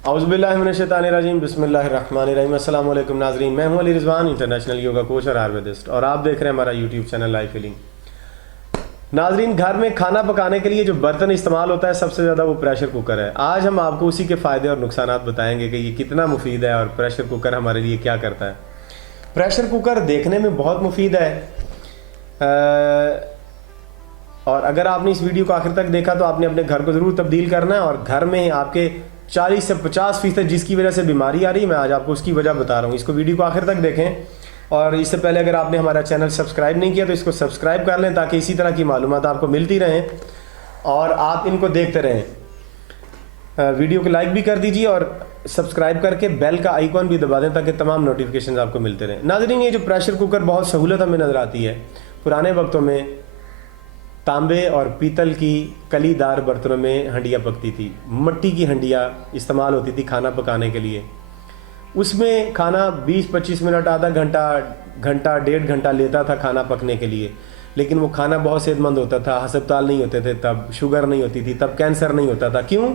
औज़ुबिल्लाहिमिनश्शैतानिर्रजीम बिस्मिल्लाहिर्रहमानिर्रहीम। अस्सलाम वालेकुम नाज़रीन, मैं हूं Ali Rizwan, international yoga coach और आयुर्वेदिस्ट, और आप देख रहे हैं हमारा यूट्यूब चैनल लाइफ हीलिंग। नाज़रीन, घर में खाना पकाने के लिए जो बर्तन इस्तेमाल होता है सबसे ज़्यादा वो प्रेशर कुकर है। आज हम आपको उसी के फ़ायदे और नुकसान बताएंगे कि ये कितना मुफीद है और प्रेशर कुकर हमारे लिए क्या करता है। प्रेशर कुकर देखने में बहुत मुफीद है, और अगर आपने इस वीडियो को आखिर तक देखा तो आपने अपने घर को ज़रूर तब्दील करना है। और घर में आपके 40 से 50% जिसकी वजह से बीमारी आ रही है, मैं आज आपको उसकी वजह बता रहा हूँ। इसको वीडियो को आखिर तक देखें, और इससे पहले अगर आपने हमारा चैनल सब्सक्राइब नहीं किया तो इसको सब्सक्राइब कर लें, ताकि इसी तरह की मालूमात आपको मिलती रहें और आप इनको देखते रहें। वीडियो को लाइक भी कर दीजिए और सब्सक्राइब करके बेल का आइकॉन भी दबा दें, ताकि तमाम नोटिफिकेशन आपको मिलते रहें। नाज़रीन, ये जो प्रेशर कुकर बहुत सहूलत हमें नज़र आती है। पुराने वक्तों में तांबे और पीतल की कलीदार बर्तनों में हंडियाँ पकती थी। मिट्टी की हंडियाँ इस्तेमाल होती थी खाना पकाने के लिए। उसमें खाना 20-25 मिनट, आधा घंटा 1.5 घंटा लेता था खाना पकने के लिए, लेकिन वो खाना बहुत सेहतमंद होता था। अस्पताल नहीं होते थे तब, शुगर नहीं होती थी तब, कैंसर नहीं होता था। क्यों?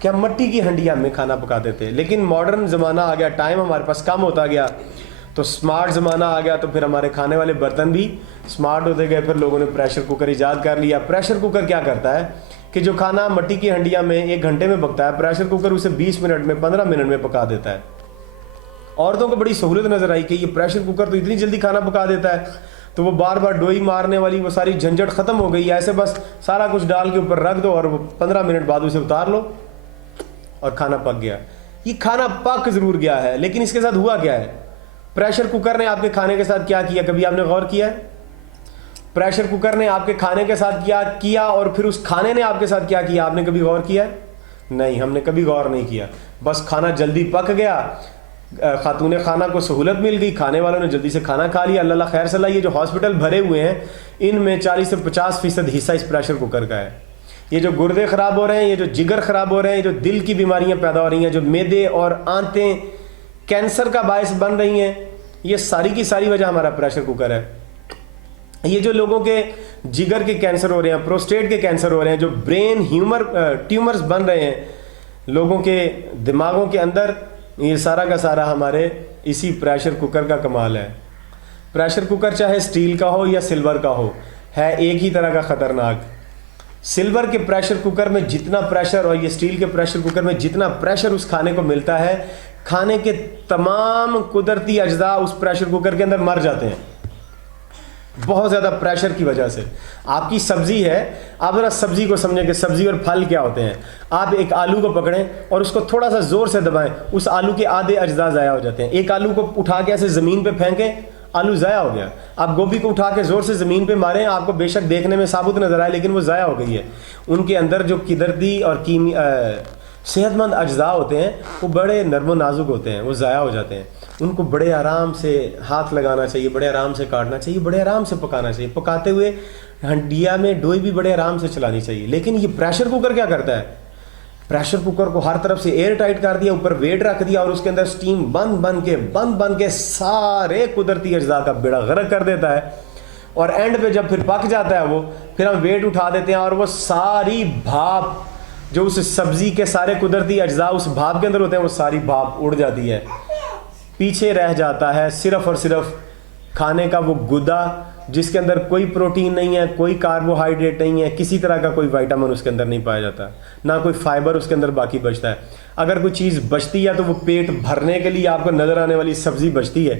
कि हम मिट्टी की हंडिया में खाना पकाते थे। लेकिन मॉडर्न ज़माना आ गया, टाइम हमारे पास कम होता गया, तो स्मार्ट ज़माना आ गया, तो फिर हमारे खाने वाले बर्तन भी स्मार्ट होते गए। फिर लोगों ने प्रेशर कुकर ईजाद कर लिया। प्रेशर कुकर क्या करता है कि जो खाना मिट्टी की हंडिया में 1 घंटे में पकता है, प्रेशर कुकर उसे 20 मिनट में, 15 मिनट में पका देता है। औरतों को बड़ी सहूलत नज़र आई कि ये प्रेशर कुकर तो इतनी जल्दी खाना पका देता है, तो वो बार बार डोई मारने वाली वो सारी झंझट ख़त्म हो गई। ऐसे बस सारा कुछ डाल के ऊपर रख दो और वो 15 मिनट बाद उसे उतार लो और खाना पक गया। ये खाना पक ज़रूर गया है, लेकिन इसके साथ हुआ क्या है? प्रेशर कुकर ने आपके खाने के साथ क्या किया, कभी आपने गौर किया है? प्रेशर कुकर ने आपके खाने के साथ क्या किया और फिर उस खाने ने आपके साथ क्या किया, आपने कभी गौर किया है? नहीं, हमने कभी गौर नहीं किया। बस खाना जल्दी पक गया, खातून खाना को सहूलत मिल गई, खाने वालों ने जल्दी से खाना खा लिया। अल्लाह खैर सलाह। ये जो हॉस्पिटल भरे हुए हैं, इनमें 40 से 50% हिस्सा इस प्रेशर कुकर का है। ये जो गुर्दे ख़राब हो रहे हैं, ये जो जिगर ख़राब हो रहे हैं, ये जो दिल की बीमारियां पैदा हो रही हैं, जो मैदे और आंतें कैंसर का बायस बन रही हैं, ये सारी की सारी वजह हमारा प्रेशर कुकर है। ये जो लोगों के जिगर के कैंसर हो रहे हैं, प्रोस्टेट के कैंसर हो रहे हैं, जो ब्रेन ट्यूमर्स बन रहे हैं लोगों के दिमागों के अंदर, ये सारा का सारा हमारे इसी प्रेशर कुकर का कमाल है। प्रेशर कुकर चाहे स्टील का हो या सिल्वर का हो, है एक ही तरह का ख़तरनाक। सिल्वर के प्रेशर कुकर में जितना प्रेशर और ये स्टील के प्रेशर कुकर में जितना प्रेशर उस खाने को मिलता है, खाने के तमाम कुदरती अज्जा उस प्रेशर कुकर के अंदर मर जाते हैं, बहुत ज़्यादा प्रेशर की वजह से। आपकी सब्ज़ी है, आप ज़रा सब्ज़ी को समझें कि सब्ज़ी और फल क्या होते हैं। आप एक आलू को पकड़ें और उसको थोड़ा सा ज़ोर से दबाएं, उस आलू के आधे अज्जा ज़ाया हो जाते हैं। एक आलू को उठा के ऐसे ज़मीन पे फेंकें, आलू ज़ाया हो गया। आप गोभी को उठा के ज़ोर से ज़मीन पे मारें, आपको बेशक देखने में साबुत नज़र आए, लेकिन वो ज़ाया हो गई है। उनके अंदर जो कुदरती और सेहतमंद अज्जा होते हैं, वो बड़े नर्म नाजुक होते हैं, वो ज़ाया हो जाते हैं। उनको बड़े आराम से हाथ लगाना चाहिए, बड़े आराम से काटना चाहिए, बड़े आराम से पकाना चाहिए। पकाते हुए हंडिया में डोई भी बड़े आराम से चलानी चाहिए। लेकिन ये प्रेशर कुकर क्या करता है? प्रेशर कुकर को हर तरफ से एयर टाइट कर दिया, ऊपर वेट रख दिया, और उसके अंदर स्टीम बन के सारे कुदरती अज्जा का बेड़ा गर्क कर देता है। और एंड पे जब फिर पक जाता है वो, फिर हम वेट उठा देते हैं और वो सारी भाप जो उस सब्जी के सारे कुदरती अज्जा उस भाप के अंदर होते हैं, वो सारी भाप उड़ जाती है। पीछे रह जाता है सिर्फ और सिर्फ खाने का वो गुदा, जिसके अंदर कोई प्रोटीन नहीं है, कोई कार्बोहाइड्रेट नहीं है, किसी तरह का कोई विटामिन उसके अंदर नहीं पाया जाता, ना कोई फाइबर उसके अंदर बाकी बचता है। अगर कोई चीज़ बचती है तो वो पेट भरने के लिए आपको नज़र आने वाली सब्ज़ी बचती है,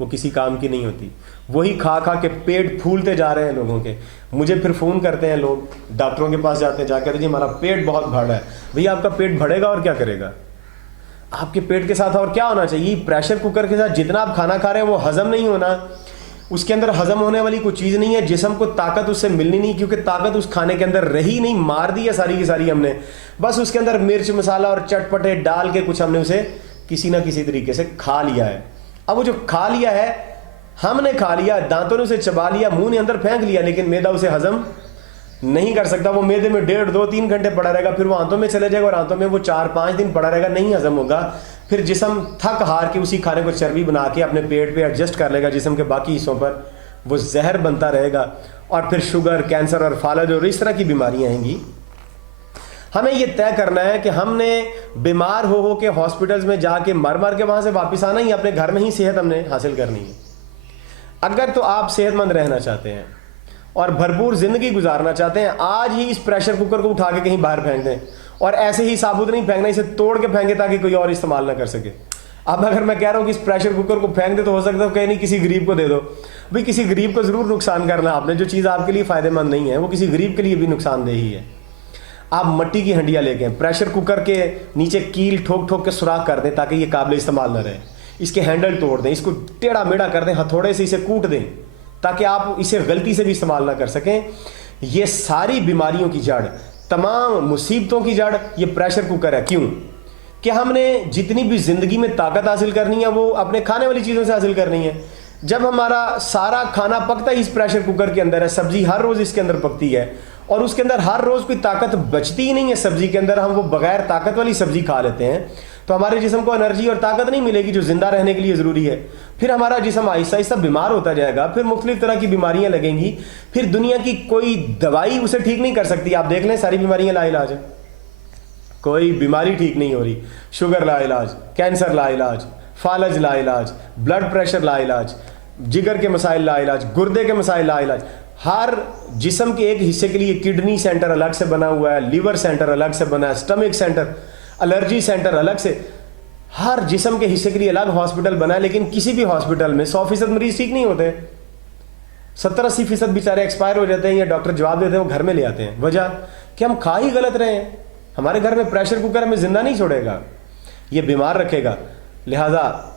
वो किसी काम की नहीं होती। वही खा खा के पेट फूलते जा रहे हैं लोगों के। मुझे फिर फ़ोन करते हैं लोग, डॉक्टरों के पास जाते हैं, जाकर जी हमारा पेट बहुत भर रहा है। भैया आपका पेट बढ़ेगा और क्या करेगा? आपके पेट के साथ और क्या होना चाहिए? प्रेशर कुकर के साथ जितना आप खाना खा रहे हैं वो हजम नहीं होना, उसके अंदर हजम होने वाली कोई चीज़ नहीं है, जिस्म को ताकत उससे मिलनी नहीं, क्योंकि ताकत उस खाने के अंदर रही नहीं, मार दी है सारी की सारी हमने। बस उसके अंदर मिर्च मसाला और चटपटे डाल के कुछ हमने उसे किसी ना किसी तरीके से खा लिया है। अब वो जो खा लिया है, हमने खा लिया, दांतों ने उसे चबा लिया, मुंह ने अंदर फेंक लिया, लेकिन मैदा उसे हजम नहीं कर सकता। वो मैदे में 1.5, 2, 3 घंटे पड़ा रहेगा, फिर वो आंतों में चले जाएगा और आंतों में वो 4-5 दिन पड़ा रहेगा, नहीं हजम होगा। फिर जिस्म थक हार के उसी खाने को चर्बी बना के अपने पेट पे एडजस्ट कर लेगा, जिस्म के बाकी हिस्सों पर वो जहर बनता रहेगा, और फिर शुगर, कैंसर और फालज और इस तरह की बीमारियां आएंगी। हमें ये तय करना है कि हमने बीमार हो के हॉस्पिटल्स में जाके मर मर के वहाँ से वापस आना, या अपने घर में ही सेहत हमने हासिल करनी है। अगर तो आप सेहतमंद रहना चाहते हैं और भरपूर ज़िंदगी गुजारना चाहते हैं, आज ही इस प्रेशर कुकर को उठा के कहीं बाहर फेंक दें, और ऐसे ही साबुत नहीं फेंकना, इसे तोड़ के फेंके ताकि कोई और इस्तेमाल ना कर सके। अब अगर मैं कह रहा हूँ कि इस प्रेशर कुकर को फेंक दे, तो हो सकता है कहीं नहीं किसी गरीब को दे दो। भाई किसी गरीब को ज़रूर नुकसान करना आपने, जो चीज़ आपके लिए फ़ायदेमंद नहीं है वो किसी गरीब के लिए भी नुकसानदेह ही है। आप मिट्टी की हंडियाँ लेके प्रेशर कुकर के नीचे कील ठोक ठोक के सुराख कर दें ताकि ये काबिल इस्तेमाल न रहे। इसके हैंडल तोड़ दें, इसको टेढ़ा मेढ़ा कर दें, हथौड़े से इसे कूट दें ताकि आप इसे गलती से भी इस्तेमाल ना कर सकें। ये सारी बीमारियों की जड़, तमाम मुसीबतों की जड़ ये प्रेशर कुकर है। क्यों? कि हमने जितनी भी ज़िंदगी में ताकत हासिल करनी है वो अपने खाने वाली चीज़ों से हासिल करनी है। जब हमारा सारा खाना पकता ही इस प्रेशर कुकर के अंदर है, सब्जी हर रोज़ इसके अंदर पकती है और उसके अंदर हर रोज़ कोई ताकत बचती ही नहीं है सब्जी के अंदर, हम वो बगैर ताकत वाली सब्जी खा लेते हैं, तो हमारे जिस्म को एनर्जी और ताकत नहीं मिलेगी जो ज़िंदा रहने के लिए ज़रूरी है। फिर हमारा जिस्म आहिस्ता आहिस्ता बीमार होता जाएगा, फिर मुख्तलिफ तरह की बीमारियां लगेंगी, फिर दुनिया की कोई दवाई उसे ठीक नहीं कर सकती। आप देख लें सारी बीमारियां लाइलाज है, कोई बीमारी ठीक नहीं हो रही। शुगर लाइलाज, कैंसर लाइलाज, फालज लाइलाज, ब्लड प्रेशर लाइलाज, जिगर के मसाइल लाइलाज, गुर्दे के मसाइल लाइलाज। हर जिस्म के एक हिस्से के लिए किडनी सेंटर अलग से बना हुआ है, लीवर सेंटर अलग से बना है, स्टमक सेंटर, एलर्जी सेंटर अलग से, हर जिस्म के हिस्से के लिए अलग हॉस्पिटल बना है। लेकिन किसी भी हॉस्पिटल में 100% मरीज ठीक नहीं होते, 70-80% बेचारे एक्सपायर हो जाते हैं, या डॉक्टर जवाब देते हैं वो घर में ले आते हैं। वजह कि हम खा ही गलत रहे हैं। हमारे घर में प्रेशर कुकर हमें जिंदा नहीं छोड़ेगा, ये बीमार रखेगा। लिहाजा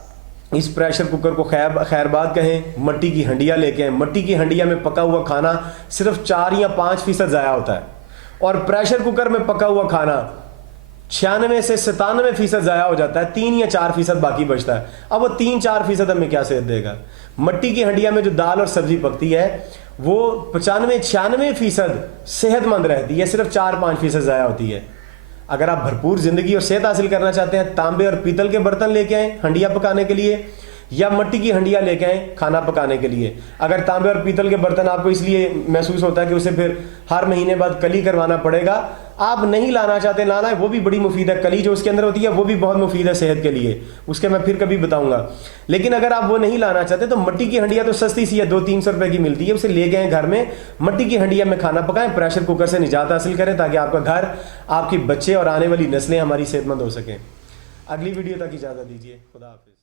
इस प्रेशर कुकर को खैरबाद कहें, मिट्टी की हंडियाँ लेके आए। मिट्टी की हंडिया में पका हुआ खाना सिर्फ 4 या 5% ज़ाया होता है, और प्रेशर कुकर में पका हुआ खाना 96 से 97% ज़ाया हो जाता है, 3 या 4% बाकी बचता है। अब वो 3-4% हमें क्या सेहत देगा? मिट्टी की हंडिया में जो दाल और सब्जी पकती है वो 95-96% सेहतमंद रहती है, सिर्फ 4-5% ज़ाया होती है। अगर आप भरपूर ज़िंदगी और सेहत हासिल करना चाहते हैं, तांबे और पीतल के बर्तन लेके आएँ हंडिया पकाने के लिए, या मिट्टी की हंडिया लेके आएँ खाना पकाने के लिए। अगर तांबे और पीतल के बर्तन आपको इसलिए महसूस होता है कि उसे फिर हर महीने बाद कली करवाना पड़ेगा, आप नहीं लाना चाहते, लाना है वो भी बड़ी मुफीद है। कली जो उसके अंदर होती है वो भी बहुत मुफीद है सेहत के लिए, उसके मैं फिर कभी बताऊंगा। लेकिन अगर आप वो नहीं लाना चाहते तो मिट्टी की हंडिया तो सस्ती सी है, 200-300 रुपए की मिलती है, उसे ले गए घर में, मिट्टी की हंडिया में खाना पकाएं, प्रेशर कुकर से निजात हासिल करें ताकि आपका घर, आपके बच्चे और आने वाली नस्लें हमारी सेहतमंद हो सकें। अगली वीडियो तक इजाज़त दीजिए। खुदा हाफिज़।